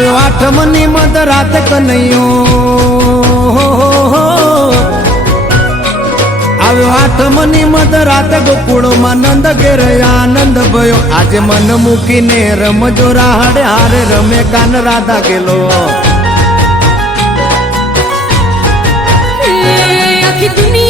આવ્યો આઠમની મધ રાત કનૈયો, આવ્યો આઠમની મધ રાત ગોકુળમાં નંદ ઘેર આનંદ ભયો, આજે મન મૂકીને રમજો રાહડે હારે રમે કાન રાધા ગેલો। આખી દુનિયા